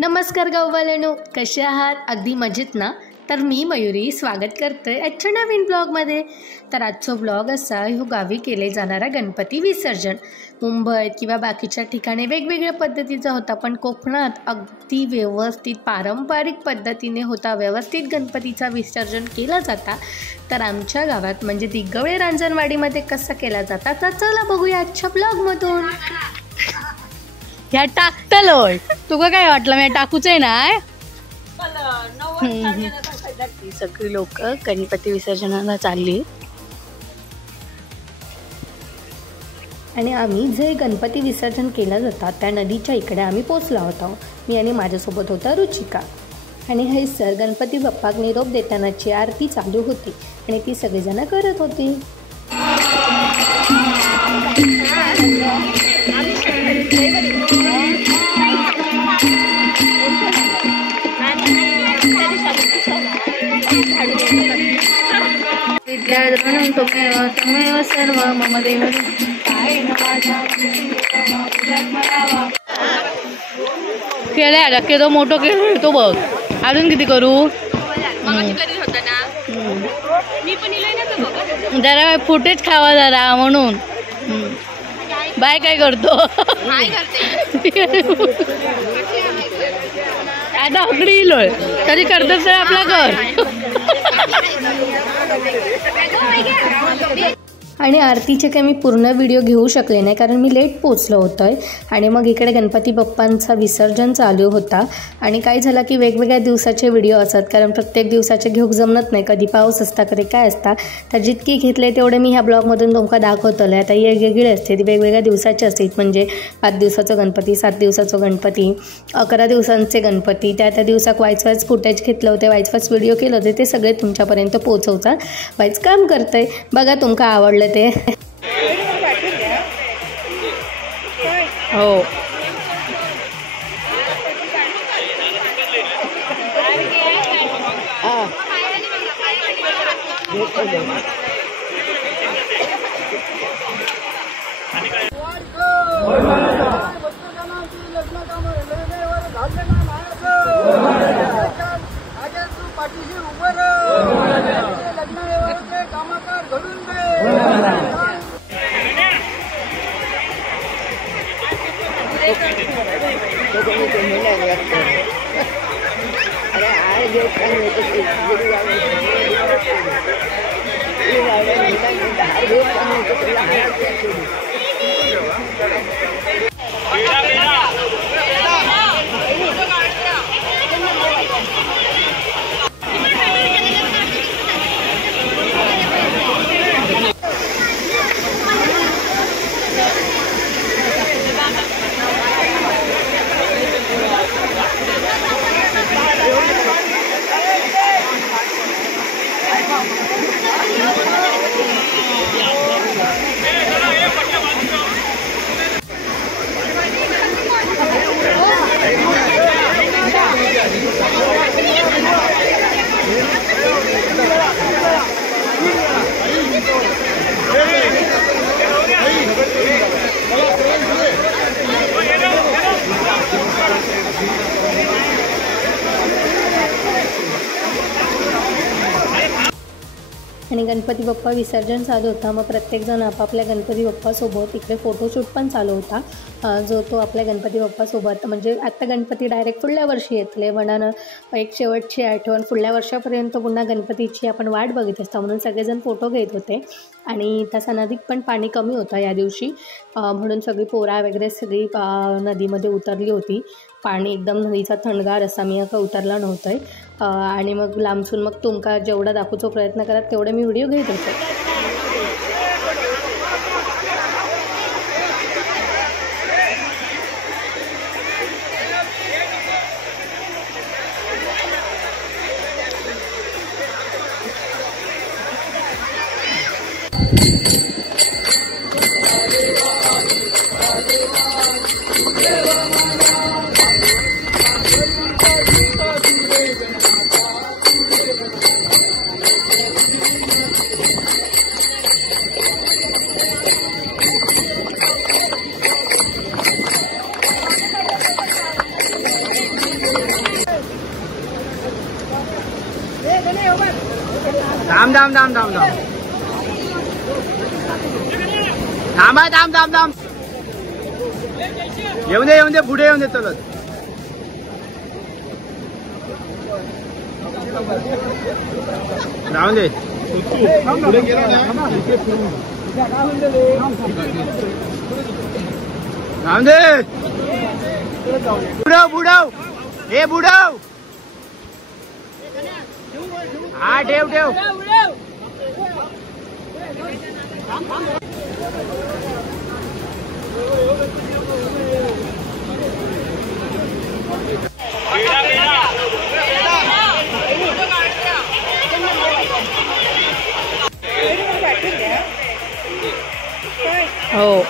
नमस्कार गाववाल्यांनो, कसे आहात? अगदी मजेत ना? तर मी मयुरी स्वागत करते आजच्या नवीन ब्लॉगमध्ये. तर आजचा ब्लॉग असा ह्यो गावी केले जाणारा गणपती विसर्जन. मुंबईत किंवा बाकीच्या ठिकाणी वेगवेगळ्या पद्धतीचा होता, पण कोकणात अगदी व्यवस्थित पारंपरिक पद्धतीने होता. व्यवस्थित गणपतीचा विसर्जन केला जाता. तर आमच्या गावात म्हणजे दिग्गवळे रांजणवाडीमध्ये कसा केला जाता तर चला बघूया आजच्या ब्लॉगमधून. ह्या टाकतलोय तुका काय वाटलं मी टाकूच आहे ना. सगळी लोक गणपती विसर्जनाला चालली आणि आम्ही जे गणपती विसर्जन केलं जातात त्या नदीच्या इकडे आम्ही पोचला होता. मी आणि माझ्यासोबत होता रुचिका. आणि हे सर गणपती बाप्पाक निरोप देतानाची आरती चालू होती आणि ती सगळेजण करत होती. विद्याधरणं त्वमेव सर्व मम देव केला केलो मोठो केलो तो बघ. अजून किती करू? जरा फुटेज खावा जरा म्हणून. बाय काय करतो आता अकडी इलोय तरी करतच आपला घर. आणि आरतीचे काही मी पूर्ण व्हिडिओ घेऊ शकले नाही कारण मी लेट पोचलो होतो आहे. आणि मग इकडे गणपती बाप्पांचा विसर्जन चालू होता. आणि काय झालं की वेगवेगळ्या दिवसाचे व्हिडिओ असतात कारण प्रत्येक दिवसाचे घेऊक जमत नाही. कधी पाऊस असता कधी काय असता. तर जितके घेतले तेवढे मी ह्या ब्लॉगमधून तुमका दाखवतले. आता वेगवेगळे असते ती वेगवेगळ्या दिवसाचे असतात म्हणजे 5 दिवसाचं गणपती, 7 दिवसाचं गणपती, 11 दिवसांचे गणपती. त्या दिवसाक वाईच फुटेज घेतलं होते, वाईच व्हिडिओ केले होते ते सगळे तुमच्यापर्यंत पोहोचवचा वाईच काम करतंय. बघा तुमका आवडलं ते. हो आणि गणपती बाप्पा विसर्जन चालू होता. मग प्रत्येकजण आपापल्या गणपती बाप्पासोबत इकडे फोटोशूट पण चालू होता. जो तो आपल्या गणपती बाप्पासोबत म्हणजे आत्ता गणपती डायरेक्ट पुढल्या वर्षी येतले म्हणानं एक शेवटची आठवण पुढल्या वर्षापर्यंत पुन्हा गणपतीची आपण वाट बघत असता म्हणून सगळेजण फोटो घेत होते. आणि तसा नदीत पण पाणी कमी होतं या दिवशी म्हणून सगळी पोरा वगैरे सगळी नदीमध्ये उतरली होती. पाणी एकदम नदीचा थंडगार असा मी का उतरला नव्हतं आहे. आणि मग लांबसून मग तुमका जेवढा दाखवूचा प्रयत्न करा तेवढे मी व्हिडिओ घेत होते. थांब थांब थांब थांब थांबा थांब थांब थांब येऊन दे पुढे येऊन दे चलत राहून दे राहून दे बुडव हे बुडव हा ठेव हो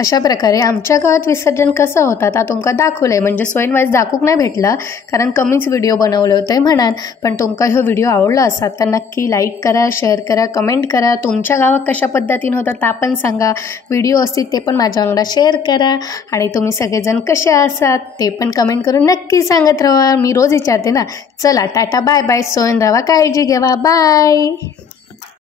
अशा प्रकारे आमच्या गावात विसर्जन कसं होतं ता तुमका दाखवलंय, म्हणजे सोयन वाईज दाखवूक नाही भेटला कारण कमीच व्हिडिओ बनवले होते म्हणान. पण तुमका ह्यो व्हिडिओ आवडला असा तर नक्की लाईक करा, शेअर करा, कमेंट करा. तुमच्या गावात कशा पद्धतीने होतं ता पण सांगा. व्हिडिओ असतील ते पण माझ्या वांगडा शेअर करा आणि तुम्ही सगळेजण कसे आहात ते पण कमेंट करून नक्की सांगत राहा. मी रोज विचारते ना. चला टाटा बाय बाय. सोयन राहा, काळजी घ्यावा, बाय.